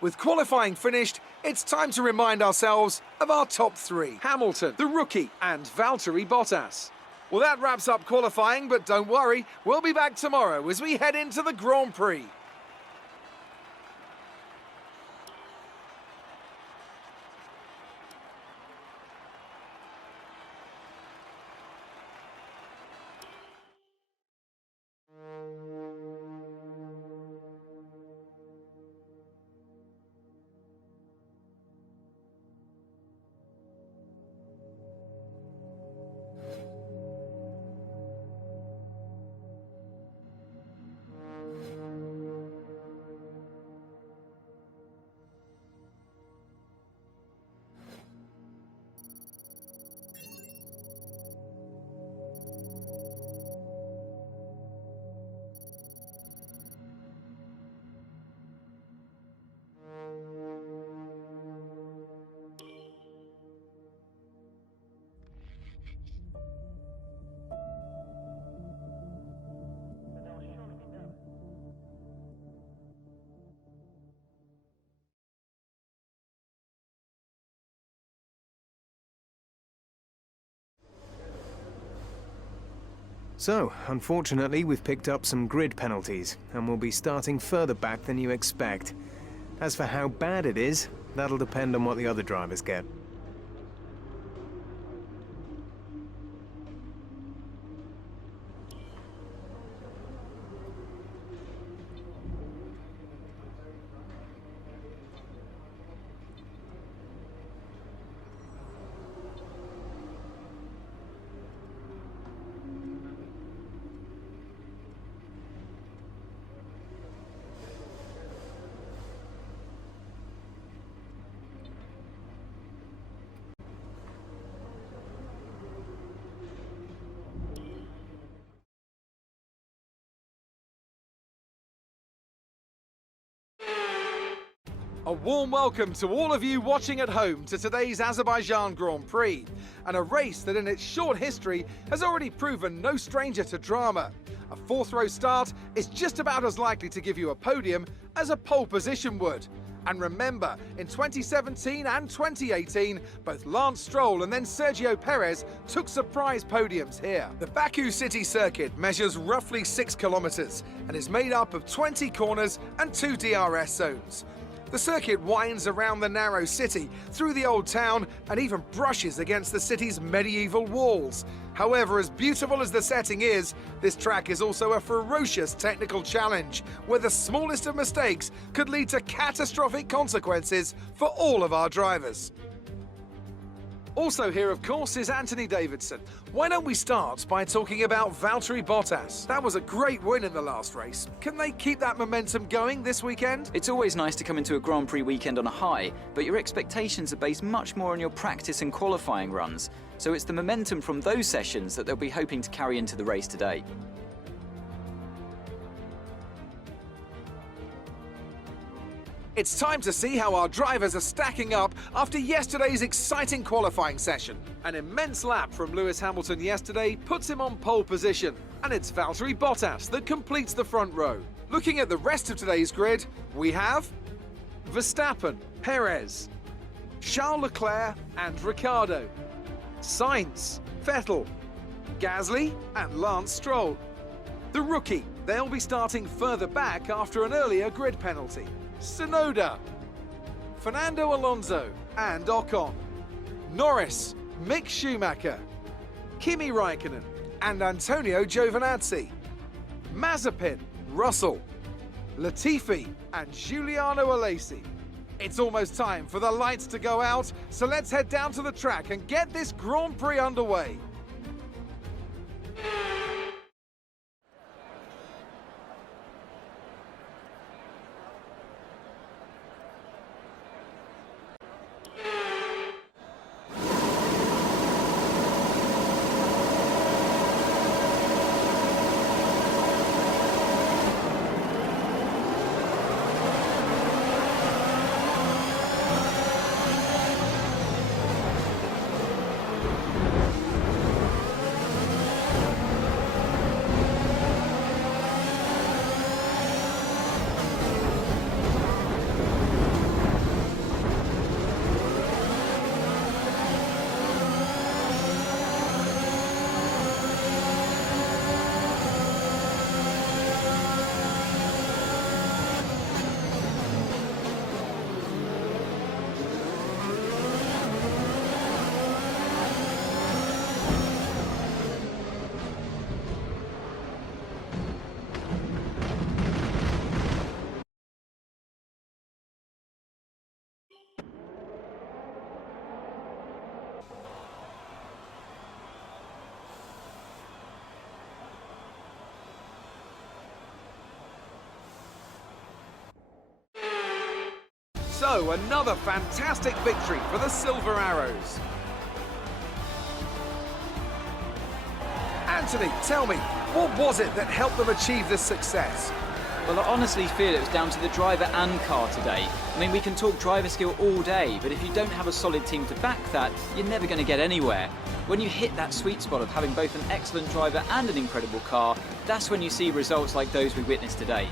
With qualifying finished, it's time to remind ourselves of our top three. Hamilton, the rookie, and Valtteri Bottas. Well, that wraps up qualifying, but don't worry, we'll be back tomorrow as we head into the Grand Prix. So, unfortunately, we've picked up some grid penalties, and we'll be starting further back than you expect. As for how bad it is, that'll depend on what the other drivers get. A warm welcome to all of you watching at home to today's Azerbaijan Grand Prix, and a race that in its short history has already proven no stranger to drama. A fourth-row start is just about as likely to give you a podium as a pole position would. And remember, in 2017 and 2018, both Lance Stroll and then Sergio Perez took surprise podiums here. The Baku city circuit measures roughly 6 kilometers and is made up of 20 corners and 2 DRS zones. The circuit winds around the narrow city, through the old town, and even brushes against the city's medieval walls. However, as beautiful as the setting is, this track is also a ferocious technical challenge, where the smallest of mistakes could lead to catastrophic consequences for all of our drivers. Also here, of course, is Anthony Davidson. Why don't we start by talking about Valtteri Bottas? That was a great win in the last race. Can they keep that momentum going this weekend? It's always nice to come into a Grand Prix weekend on a high, but your expectations are based much more on your practice and qualifying runs. So it's the momentum from those sessions that they'll be hoping to carry into the race today. It's time to see how our drivers are stacking up after yesterday's exciting qualifying session. An immense lap from Lewis Hamilton yesterday puts him on pole position, and it's Valtteri Bottas that completes the front row. Looking at the rest of today's grid, we have Verstappen, Perez, Charles Leclerc and Ricciardo, Sainz, Vettel, Gasly and Lance Stroll. The rookie, they'll be starting further back after an earlier grid penalty. Tsunoda, Fernando Alonso and Ocon, Norris, Mick Schumacher, Kimi Raikkonen and Antonio Giovinazzi, Mazepin, Russell, Latifi and Giuliano Alesi. It's almost time for the lights to go out, so let's head down to the track and get this Grand Prix underway. So, another fantastic victory for the Silver Arrows. Anthony, tell me, what was it that helped them achieve this success? Well, I honestly feel it was down to the driver and car today. I mean, we can talk driver skill all day, but if you don't have a solid team to back that, you're never going to get anywhere. When you hit that sweet spot of having both an excellent driver and an incredible car, that's when you see results like those we witnessed today.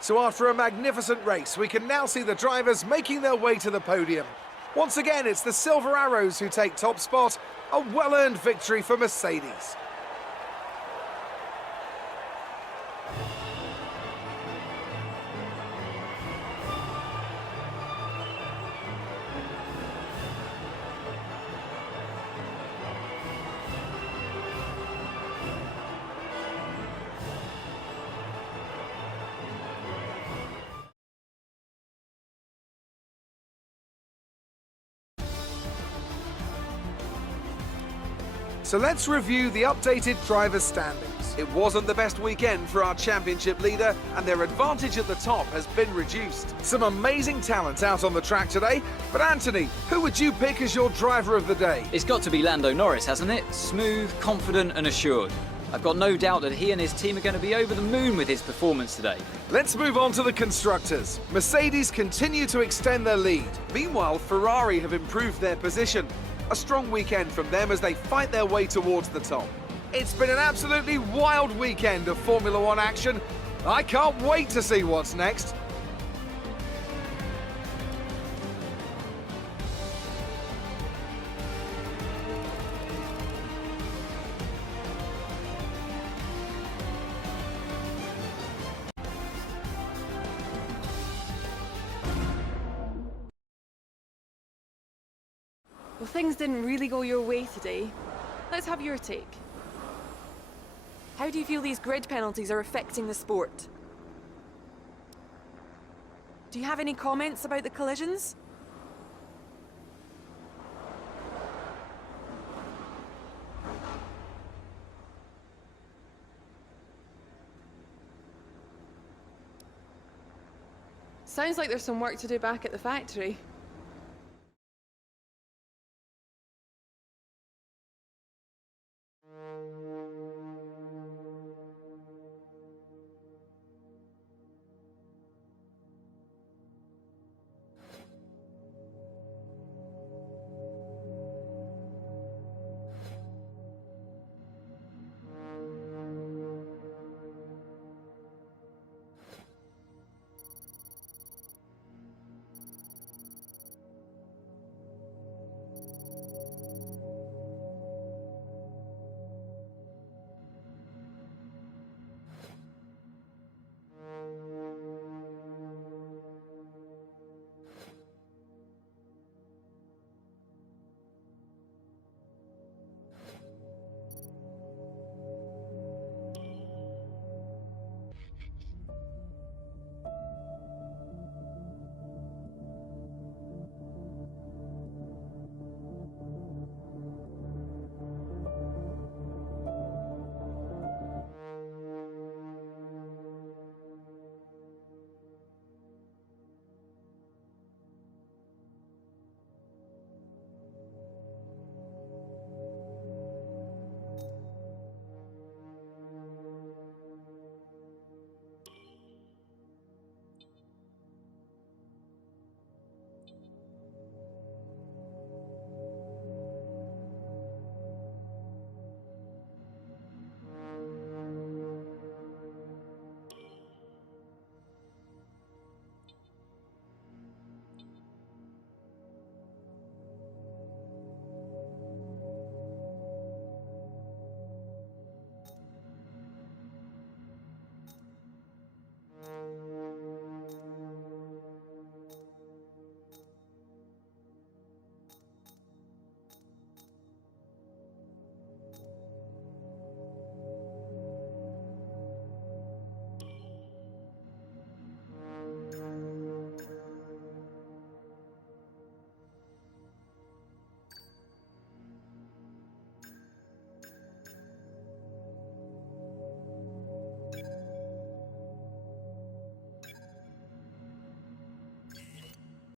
So after a magnificent race, we can now see the drivers making their way to the podium. Once again, it's the Silver Arrows who take top spot, a well-earned victory for Mercedes. So let's review the updated drivers' standings. It wasn't the best weekend for our championship leader, and their advantage at the top has been reduced. Some amazing talent out on the track today, but Anthony, who would you pick as your driver of the day? It's got to be Lando Norris, hasn't it? Smooth, confident and assured. I've got no doubt that he and his team are going to be over the moon with his performance today. Let's move on to the constructors. Mercedes continue to extend their lead. Meanwhile, Ferrari have improved their position. A strong weekend from them as they fight their way towards the top. It's been an absolutely wild weekend of Formula One action. I can't wait to see what's next. Well, things didn't really go your way today. Let's have your take. How do you feel these grid penalties are affecting the sport? Do you have any comments about the collisions? Sounds like there's some work to do back at the factory.